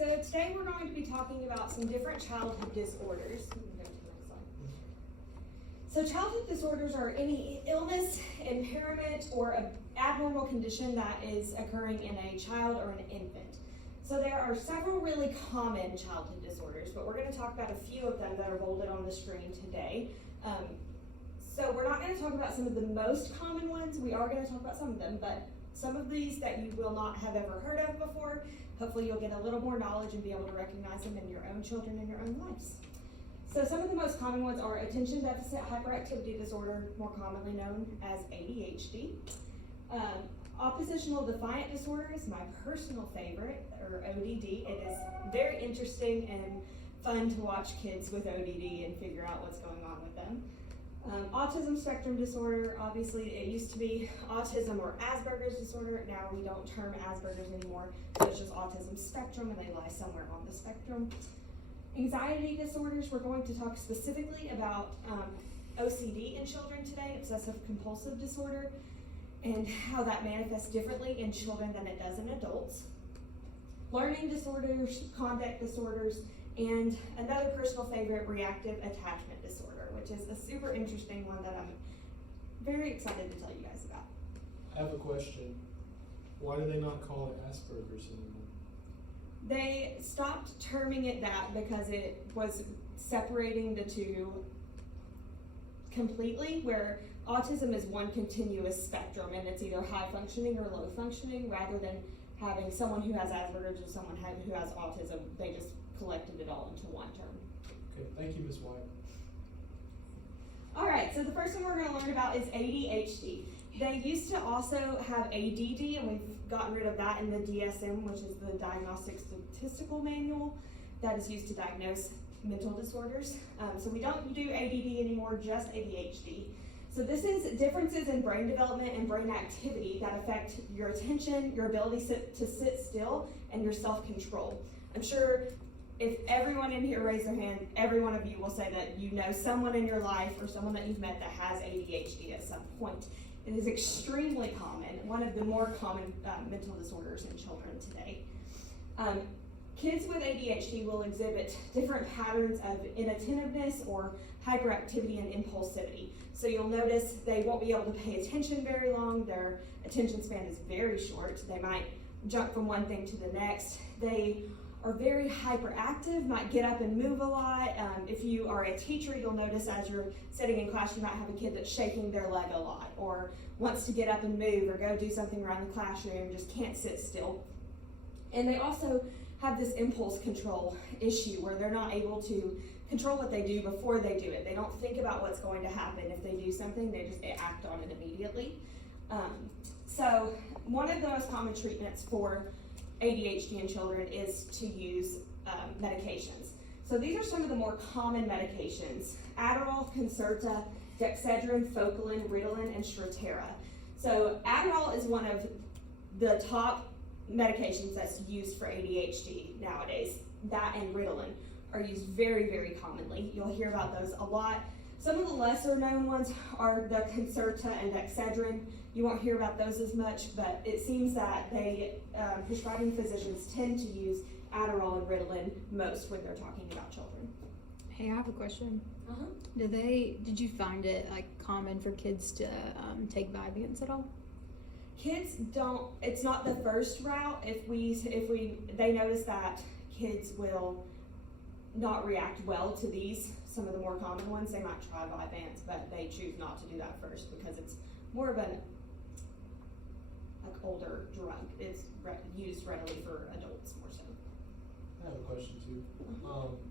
right, so today we're going to be talking about some different childhood disorders. Go to the next slide. So childhood disorders are any illness, impairment, or an abnormal condition that is occurring in a child or an infant. So there are several really common childhood disorders, but we're going to talk about a few of them that are bolded on the screen today. So we're not going to talk about some of the most common ones. We are going to talk about some of them, but some of these that you will not have ever heard of before, hopefully you'll get a little more knowledge and be able to recognize them in your own children and your own lives. So some of the most common ones are attention deficit hyperactivity disorder, more commonly known as ADHD. Oppositional defiant disorder is my personal favorite, or ODD. It is very interesting and fun to watch kids with ODD and figure out what's going on with them. Autism spectrum disorder, obviously it used to be autism or Asperger's disorder. Now we don't term Asperger's anymore. So it's just autism spectrum and they lie somewhere on the spectrum. Anxiety disorders, we're going to talk specifically about OCD in children today, obsessive compulsive disorder, and how that manifests differently in children than it does in adults. Learning disorders, conduct disorders, and another personal favorite, reactive attachment disorder, which is a super interesting one that I'm very excited to tell you guys about. I have a question. Why do they not call it Asperger's anymore? They stopped terming it that because it was separating the two completely, where autism is one continuous spectrum and it's either high functioning or low functioning, rather than having someone who has Asperger's or someone who has autism. They just collected it all into one term. Okay, thank you, Ms. White. All right, so the first one we're going to learn about is ADHD. They used to also have ADD, and we've gotten rid of that in the DSM, which is the Diagnostic Statistical Manual that is used to diagnose mental disorders. So we don't do ADD anymore, just ADHD. So this is differences in brain development and brain activity that affect your attention, your ability to sit still, and your self-control. I'm sure if everyone in here raised their hand, every one of you will say that you know someone in your life or someone that you've met that has ADHD at some point. It is extremely common, one of the more common mental disorders in children today. Kids with ADHD will exhibit different patterns of inattentiveness or hyperactivity and impulsivity. So you'll notice they won't be able to pay attention very long. Their attention span is very short. They might jump from one thing to the next. They are very hyperactive, might get up and move a lot. If you are a teacher, you'll notice as you're sitting in class, you might have a kid that's shaking their leg a lot or wants to get up and move or go do something around the classroom, just can't sit still. And they also have this impulse control issue where they're not able to control what they do before they do it. They don't think about what's going to happen. If they do something, they just act on it immediately. So one of the most common treatments for ADHD in children is to use medications. So these are some of the more common medications: Adderall, Concerta, Dexedrine, Focalin, Ritalin, and Strattera. So Adderall is one of the top medications that's used for ADHD nowadays. That and Ritalin are used very, very commonly. You'll hear about those a lot. Some of the lesser known ones are the Concerta and Dexedrine. You won't hear about those as much, but it seems that prescribing physicians tend to use Adderall and Ritalin most when they're talking about children. Hey, I have a question. Uh-huh. Did you find it common for kids to take Vyvanse at all? Kids don't. It's not the first route. They notice that kids will not react well to these. Some of the more common ones, they might try Vyvanse, but they choose not to do that first because it's more of an older drug. It's used readily for adults more so. I have a question too.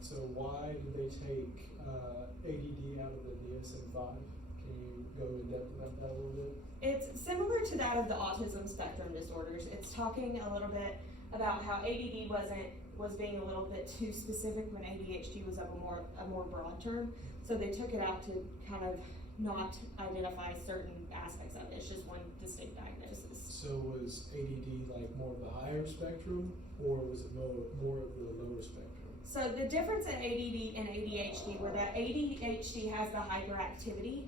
So why do they take ADD out of the DSM-5? Can you go in depth about that a little bit? It's similar to that of the autism spectrum disorders. It's talking a little bit about how ADD was being a little bit too specific when ADHD was of a more broad term. So they took it out to kind of not identify certain aspects of it. It's just one distinct diagnosis. So was ADD more of the higher spectrum, or was it more of the lower spectrum? So the difference in ADD and ADHD were that ADHD has the hyperactivity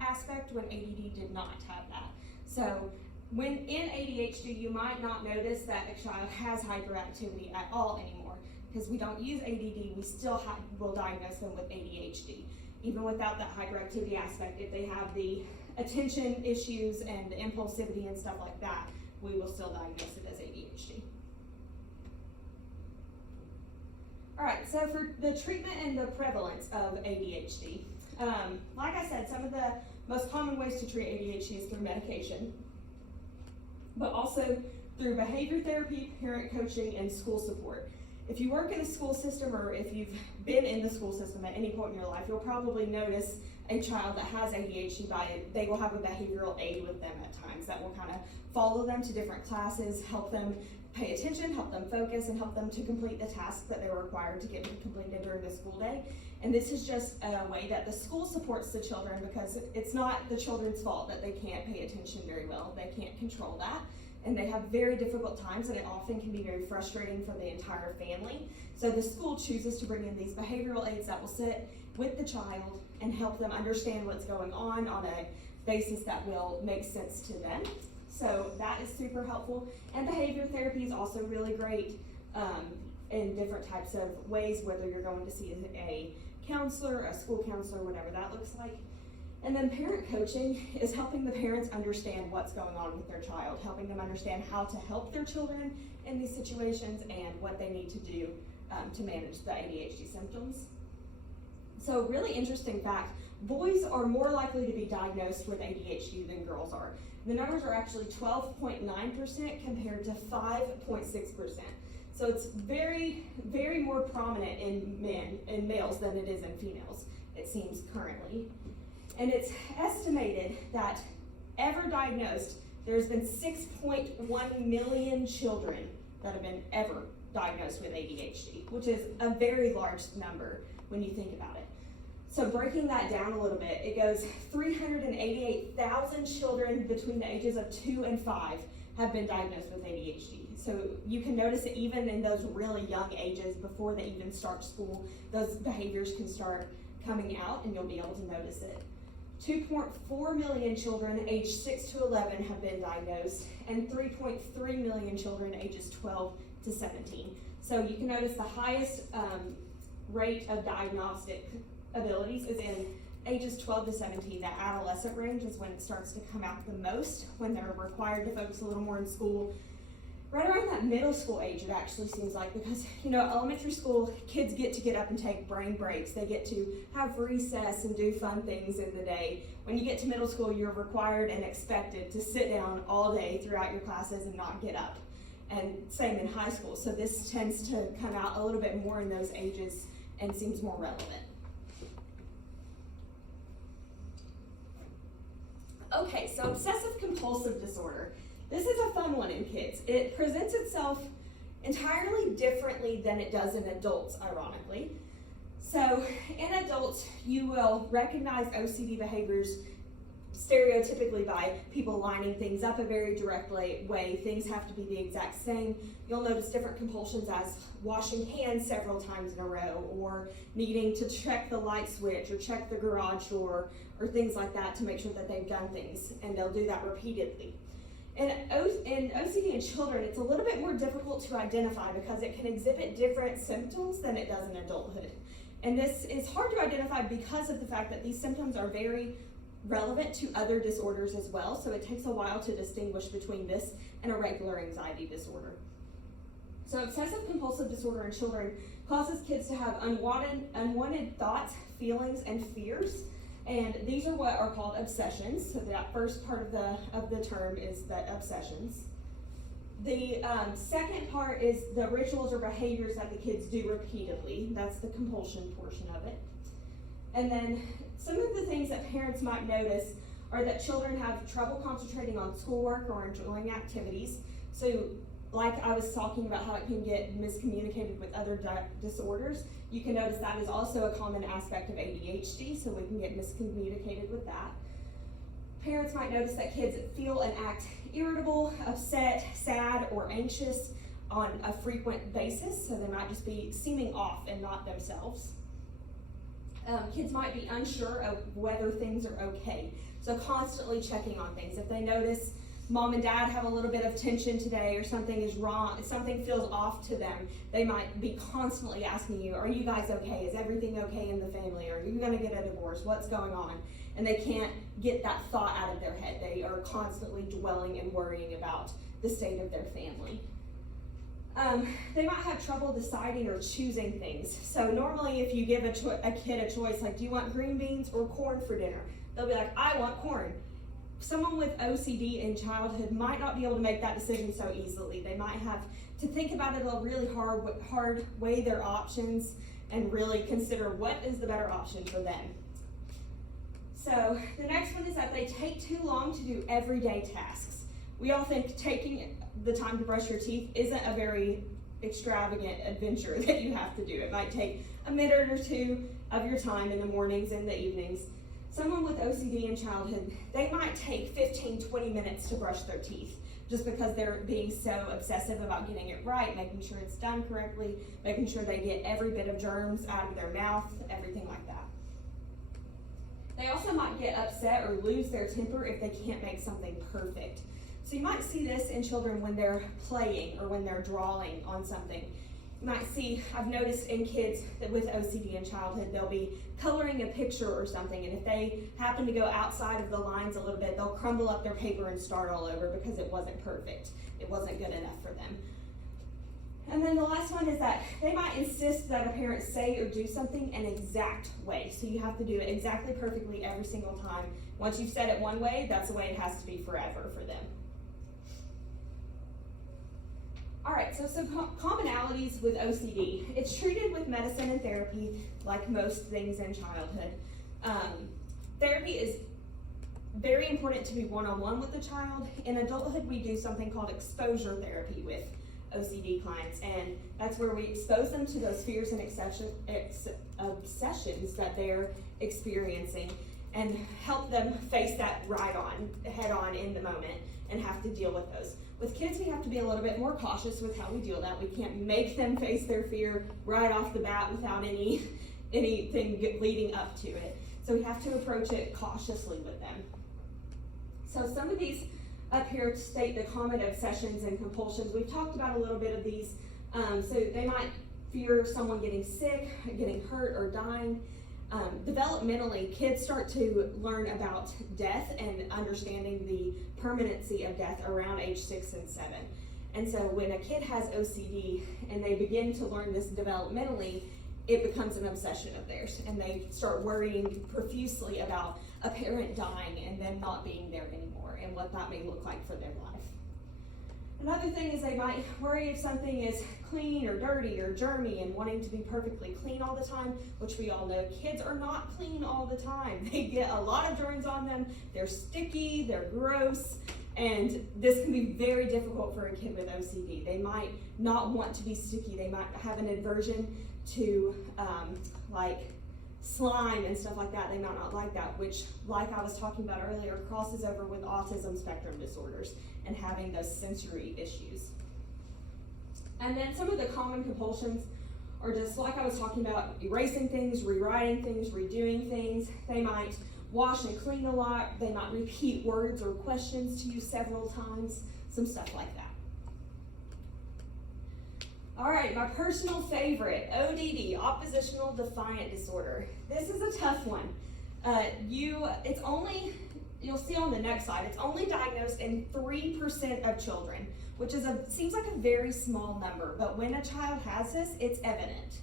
aspect when ADD did not have that. So when in ADHD, you might not notice that a child has hyperactivity at all anymore, because we don't use ADD, we still will diagnose them with ADHD. Even without that hyperactivity aspect, if they have the attention issues and the impulsivity and stuff like that, we will still diagnose it as ADHD. All right, so for the treatment and the prevalence of ADHD, like I said, some of the most common ways to treat ADHD is through medication, but also through behavior therapy, parent coaching, and school support. If you work in a school system, or if you've been in the school system at any point in your life, you'll probably notice a child that has ADHD they will have a behavioral aid with them at times that will kind of follow them to different classes, help them pay attention, help them focus, and help them to complete the tasks that they're required to get completed during the school day. And this is just a way that the school supports the children, because it's not the children's fault that they can't pay attention very well. They can't control that. And they have very difficult times, and it often can be very frustrating for the entire family. So the school chooses to bring in these behavioral aids that will sit with the child and help them understand what's going on a basis that will make sense to them. So that is super helpful. And behavior therapy is also really great in different types of ways, whether you're going to see a counselor, a school counselor, whatever that looks like. And then parent coaching is helping the parents understand what's going on with their child, helping them understand how to help their children in these situations and what they need to do to manage the ADHD symptoms. So really interesting fact, boys are more likely to be diagnosed with ADHD than girls are. The numbers are actually 12.9% compared to 5.6%. So it's very, very more prominent in males than it is in females, it seems currently. And it's estimated that ever diagnosed, there's been 6.1 million children that have been ever diagnosed with ADHD, which is a very large number when you think about it. So breaking that down a little bit, it goes 388,000 children between the ages of 2 and 5 have been diagnosed with ADHD. So you can notice it even in those really young ages, before they even start school, those behaviors can start coming out and you'll be able to notice it. 2.4 million children aged 6 to 11 have been diagnosed, and 3.3 million children ages 12 to 17. So you can notice the highest rate of diagnostic abilities is in ages 12 to 17. That adolescent range is when it starts to come out the most, when they're required to focus a little more in school. Right around that middle school age, it actually seems like, because, elementary school, kids get up and take brain breaks. They get to have recess and do fun things in the day. When you get to middle school, you're required and expected to sit down all day throughout your classes and not get up. And same in high school. So this tends to come out a little bit more in those ages and seems more relevant. Okay, so obsessive compulsive disorder. This is a fun one in kids. It presents itself entirely differently than it does in adults, ironically. So in adults, you will recognize OCD behaviors stereotypically by people lining things up a very direct way. Things have to be the exact same. You'll notice different compulsions as washing hands several times in a row, or needing to check the light switch or check the garage door, or things like that to make sure that they've done things, and they'll do that repeatedly. In OCD in children, it's a little bit more difficult to identify because it can exhibit different symptoms than it does in adulthood. And this is hard to identify because of the fact that these symptoms are very relevant to other disorders as well, so it takes a while to distinguish between this and a regular anxiety disorder. So obsessive compulsive disorder in children causes kids to have unwanted thoughts, feelings, and fears. And these are what are called obsessions. So that first part of the term is the obsessions. The second part is the rituals or behaviors that the kids do repeatedly. That's the compulsion portion of it. And then some of the things that parents might notice are that children have trouble concentrating on schoolwork or enjoying activities. So like I was talking about how it can get miscommunicated with other disorders, you can notice that is also a common aspect of ADHD, so we can get miscommunicated with that. Parents might notice that kids feel and act irritable, upset, sad, or anxious on a frequent basis, so they might just be seeming off and not themselves. Kids might be unsure of whether things are okay, so constantly checking on things. If they notice mom and dad have a little bit of tension today, or something is wrong, something feels off to them, they might be constantly asking you, are you guys okay? Is everything okay in the family? Are you gonna get a divorce? What's going on? And they can't get that thought out of their head. They are constantly dwelling and worrying about the state of their family. They might have trouble deciding or choosing things. So normally if you give a kid a choice, like, do you want green beans or corn for dinner? They'll be like, I want corn. Someone with OCD in childhood might not be able to make that decision so easily. They might have to think about it a really hard, weigh their options, and really consider what is the better option for them. So the next one is that they take too long to do everyday tasks. We all think taking the time to brush your teeth isn't a very extravagant adventure that you have to do. It might take a minute or two of your time in the mornings and the evenings. Someone with OCD in childhood, they might take 15, 20 minutes to brush their teeth just because they're being so obsessive about getting it right, making sure it's done correctly, making sure they get every bit of germs out of their mouth, everything like that. They also might get upset or lose their temper if they can't make something perfect. So you might see this in children when they're playing or when they're drawing on something. You might see, I've noticed in kids that with OCD in childhood, they'll be coloring a picture or something, and if they happen to go outside of the lines a little bit, they'll crumble up their paper and start all over because it wasn't perfect. It wasn't good enough for them. And then the last one is that they might insist that a parent say or do something an exact way. So you have to do it exactly perfectly every single time. Once you've said it one way, that's the way it has to be forever for them. All right, so some commonalities with OCD. It's treated with medicine and therapy like most things in childhood. Therapy is very important to be one-on-one with the child. In adulthood, we do something called exposure therapy with OCD clients, and that's where we expose them to those fears and obsessions that they're experiencing and help them face that head on in the moment and have to deal with those. With kids, we have to be a little bit more cautious with how we deal with that. We can't make them face their fear right off the bat without anything leading up to it. So we have to approach it cautiously with them. So some of these up here state the common obsessions and compulsions. We've talked about a little bit of these. So they might fear someone getting sick, getting hurt, or dying. Developmentally, kids start to learn about death and understanding the permanency of death around age 6 and 7. And so when a kid has OCD and they begin to learn this developmentally, it becomes an obsession of theirs, and they start worrying profusely about a parent dying and them not being there anymore and what that may look like for their life. Another thing is they might worry if something is clean or dirty or germy and wanting to be perfectly clean all the time, which we all know kids are not clean all the time. They get a lot of germs on them, they're sticky, they're gross, and this can be very difficult for a kid with OCD. They might not want to be sticky, they might have an aversion to like slime and stuff like that. They might not like that, which, like I was talking about earlier, crosses over with autism spectrum disorders and having those sensory issues. And then some of the common compulsions are just like I was talking about, erasing things, rewriting things, redoing things. They might wash and clean a lot. They might repeat words or questions to you several times, some stuff like that. All right, my personal favorite, ODD, Oppositional Defiant Disorder. This is a tough one. You'll see on the next slide, it's only diagnosed in 3% of children, which seems like a very small number, but when a child has this, it's evident.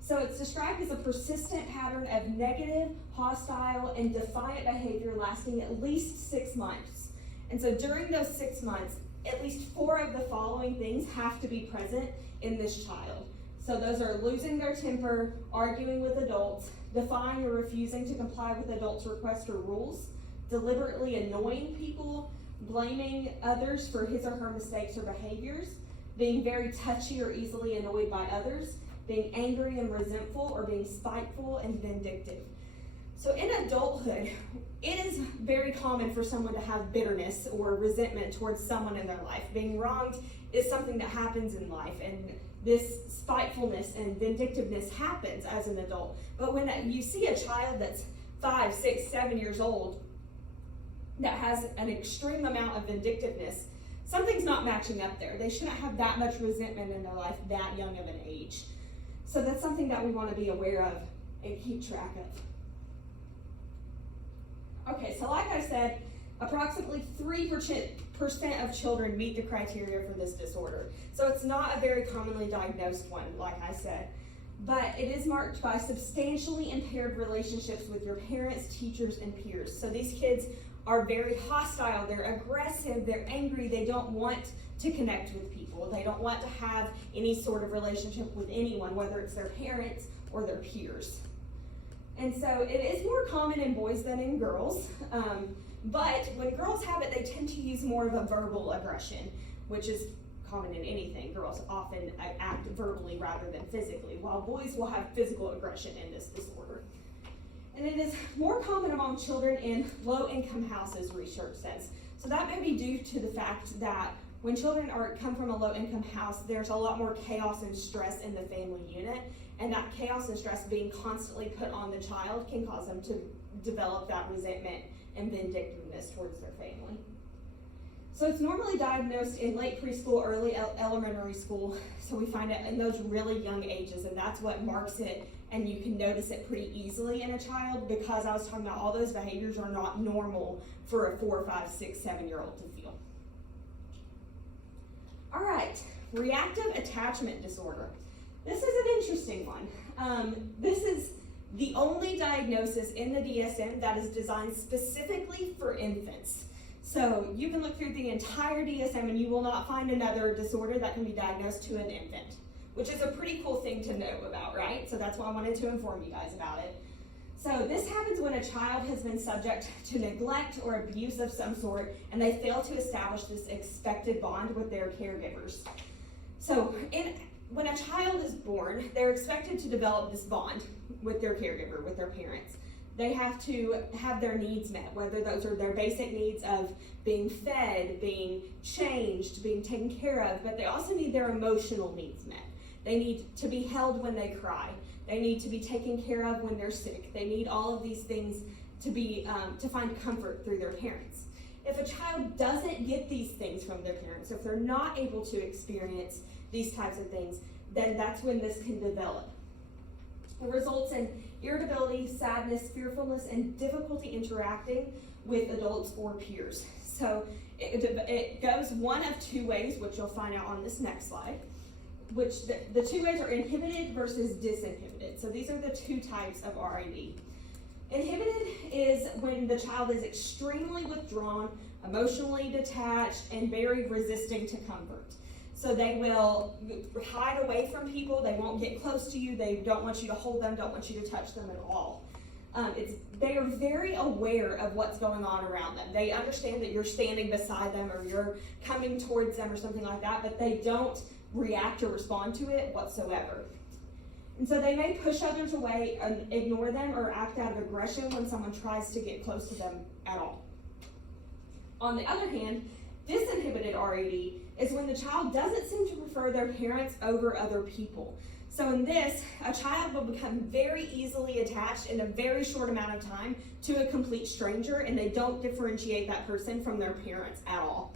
So it's described as a persistent pattern of negative, hostile, and defiant behavior lasting at least 6 months. And so during those 6 months, at least 4 of the following things have to be present in this child. So those are losing their temper, arguing with adults, defying or refusing to comply with adults' requests or rules, deliberately annoying people, blaming others for his or her mistakes or behaviors, being very touchy or easily annoyed by others, being angry and resentful, or being spiteful and vindictive. So in adulthood, it is very common for someone to have bitterness or resentment towards someone in their life. Being wronged is something that happens in life, and this spitefulness and vindictiveness happens as an adult. But when you see a child that's 5, 6, 7 years old, that has an extreme amount of vindictiveness, something's not matching up there. They shouldn't have that much resentment in their life that young of an age. So that's something that we want to be aware of and keep track of. Okay, so like I said, approximately 3% of children meet the criteria for this disorder. So it's not a very commonly diagnosed one, like I said. But it is marked by substantially impaired relationships with your parents, teachers, and peers. So these kids are very hostile, they're aggressive, they're angry, they don't want to connect with people. They don't want to have any sort of relationship with anyone, whether it's their parents or their peers. And so it is more common in boys than in girls. But when girls have it, they tend to use more of a verbal aggression, which is common in anything. Girls often act verbally rather than physically, while boys will have physical aggression in this disorder. And it is more common among children in low-income houses, research says. So that may be due to the fact that when children come from a low-income house, there's a lot more chaos and stress in the family unit, and that chaos and stress being constantly put on the child can cause them to develop that resentment and vindictiveness towards their family. So it's normally diagnosed in late preschool, early elementary school, so we find it in those really young ages, and that's what marks it, and you can notice it pretty easily in a child, because I was talking about all those behaviors are not normal for a 4, 5, 6, 7-year-old to feel. All right, reactive attachment disorder. This is an interesting one. This is the only diagnosis in the DSM that is designed specifically for infants. So you can look through the entire DSM and you will not find another disorder that can be diagnosed to an infant, which is a pretty cool thing to know about, right? So that's why I wanted to inform you guys about it. So this happens when a child has been subject to neglect or abuse of some sort, and they fail to establish this expected bond with their caregivers. So when a child is born, they're expected to develop this bond with their caregiver, with their parents. They have to have their needs met, whether those are their basic needs of being fed, being changed, being taken care of, but they also need their emotional needs met. They need to be held when they cry. They need to be taken care of when they're sick. They need all of these things to find comfort through their parents. If a child doesn't get these things from their parents, if they're not able to experience these types of things, then that's when this can develop. It results in irritability, sadness, fearfulness, and difficulty interacting with adults or peers. So it goes one of two ways, which you'll find out on this next slide, which the two ways are inhibited versus disinhibited. So these are the two types of RID. Inhibited is when the child is extremely withdrawn, emotionally detached, and very resisting to comfort. So they will hide away from people, they won't get close to you, they don't want you to hold them, don't want you to touch them at all. They are very aware of what's going on around them. They understand that you're standing beside them or you're coming towards them or something like that, but they don't react or respond to it whatsoever. And so they may push others away and ignore them or act out of aggression when someone tries to get close to them at all. On the other hand, disinhibited RAD is when the child doesn't seem to prefer their parents over other people. So in this, a child will become very easily attached in a very short amount of time to a complete stranger, and they don't differentiate that person from their parents at all.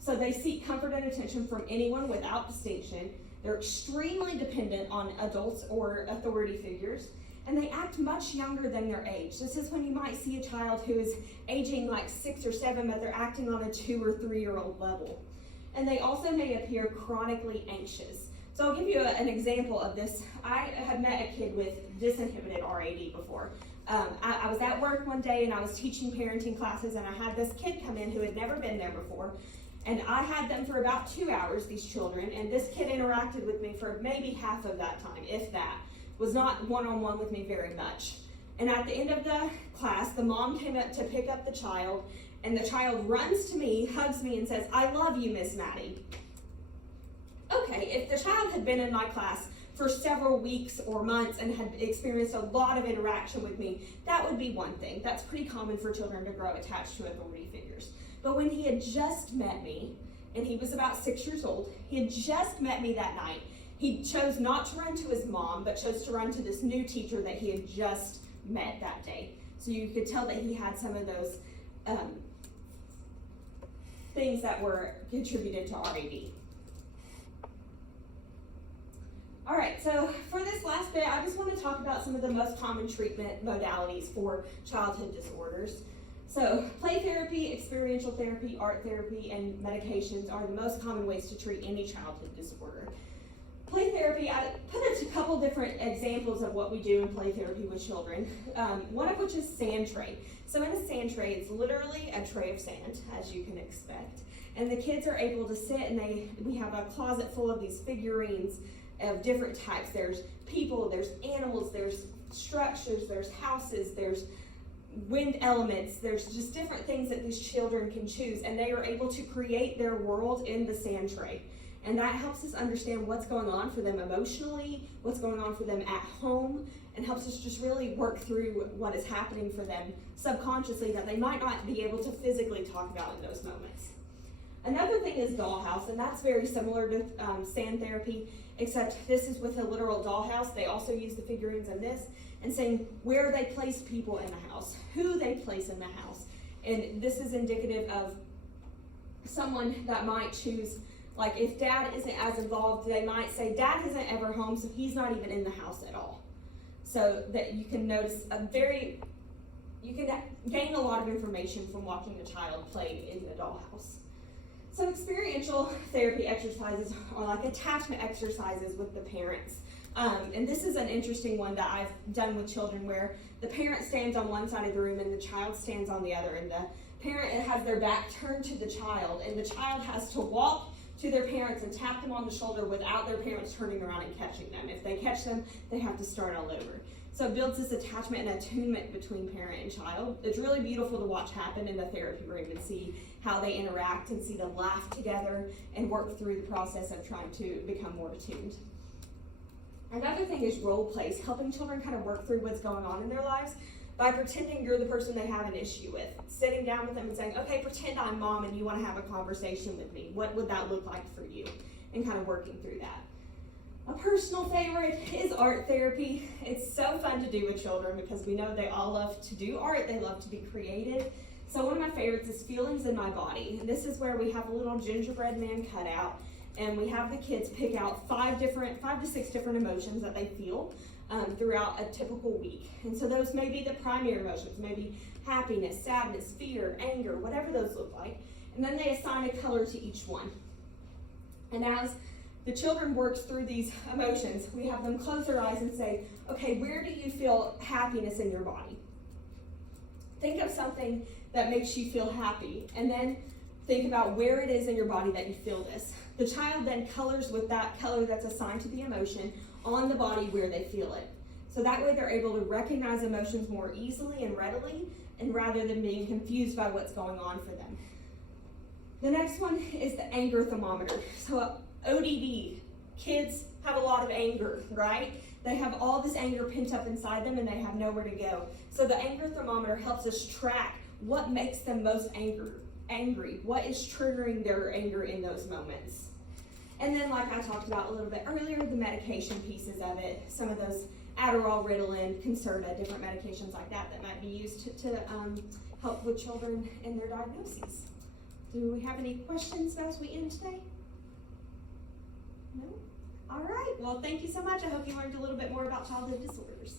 So they seek comfort and attention from anyone without distinction. They're extremely dependent on adults or authority figures, and they act much younger than their age. This is when you might see a child who is aging like 6 or 7, but they're acting on a 2 or 3-year-old level. And they also may appear chronically anxious. So I'll give you an example of this. I had met a kid with disinhibited RAD before. I was at work one day and I was teaching parenting classes, and I had this kid come in who had never been there before. And I had them for about 2 hours, these children, and this kid interacted with me for maybe half of that time, if that. Was not one-on-one with me very much. And at the end of the class, the mom came up to pick up the child, and the child runs to me, hugs me, and says, "I love you, Miss Maddie." Okay, if the child had been in my class for several weeks or months and had experienced a lot of interaction with me, that would be one thing. That's pretty common for children to grow attached to authority figures. But when he had just met me, and he was about 6 years old, he had just met me that night, he chose not to run to his mom, but chose to run to this new teacher that he had just met that day. So you could tell that he had some of those things that were contributed to RAD. All right, so for this last bit, I just want to talk about some of the most common treatment modalities for childhood disorders. So play therapy, experiential therapy, art therapy, and medications are the most common ways to treat any childhood disorder. Play therapy, I put a couple different examples of what we do in play therapy with children, one of which is sand tray. So in a sand tray, it's literally a tray of sand, as you can expect. And the kids are able to sit and we have a closet full of these figurines of different types. There's people, there's animals, there's structures, there's houses, there's wind elements, there's just different things that these children can choose, and they are able to create their world in the sand tray. And that helps us understand what's going on for them emotionally, what's going on for them at home, and helps us just really work through what is happening for them subconsciously that they might not be able to physically talk about in those moments. Another thing is dollhouse, and that's very similar to sand therapy, except this is with a literal dollhouse. They also use the figurines in this, and saying where they place people in the house, who they place in the house. And this is indicative of someone that might choose, like if dad isn't as involved, they might say dad isn't ever home, so he's not even in the house at all. So that you can notice you can gain a lot of information from watching the child play in the dollhouse. So experiential therapy exercises are like attachment exercises with the parents. And this is an interesting one that I've done with children where the parent stands on one side of the room and the child stands on the other, and the parent has their back turned to the child, and the child has to walk to their parents and tap them on the shoulder without their parents turning around and catching them. If they catch them, they have to start all over. So it builds this attachment and attunement between parent and child. It's really beautiful to watch happen in the therapy room and see how they interact and see them laugh together and work through the process of trying to become more attuned. Another thing is role plays, helping children kind of work through what's going on in their lives by pretending you're the person they have an issue with. Sitting down with them and saying, okay, pretend I'm mom and you want to have a conversation with me. What would that look like for you? And kind of working through that. A personal favorite is art therapy. It's so fun to do with children because we know they all love to do art. They love to be creative. So one of my favorites is Feelings in My Body. And this is where we have a little gingerbread man cut out, and we have the kids pick out 5 to 6 different emotions that they feel throughout a typical week. And so those may be the primary emotions, maybe happiness, sadness, fear, anger, whatever those look like. And then they assign a color to each one. And as the children works through these emotions, we have them close their eyes and say, okay, where do you feel happiness in your body? Think of something that makes you feel happy, and then think about where it is in your body that you feel this. The child then colors with that color that's assigned to the emotion on the body where they feel it. So that way they're able to recognize emotions more easily and readily, and rather than being confused by what's going on for them. The next one is the anger thermometer. So ODD, kids have a lot of anger, right? They have all this anger pent up inside them and they have nowhere to go. So the anger thermometer helps us track what makes them most angry, what is triggering their anger in those moments. And then, like I talked about a little bit earlier, the medication pieces of it, some of those Adderall, Ritalin, Concerta, different medications like that that might be used to help with children in their diagnoses. Do we have any questions as we end today? No? All right, well, thank you so much. I hope you learned a little bit more about childhood disorders.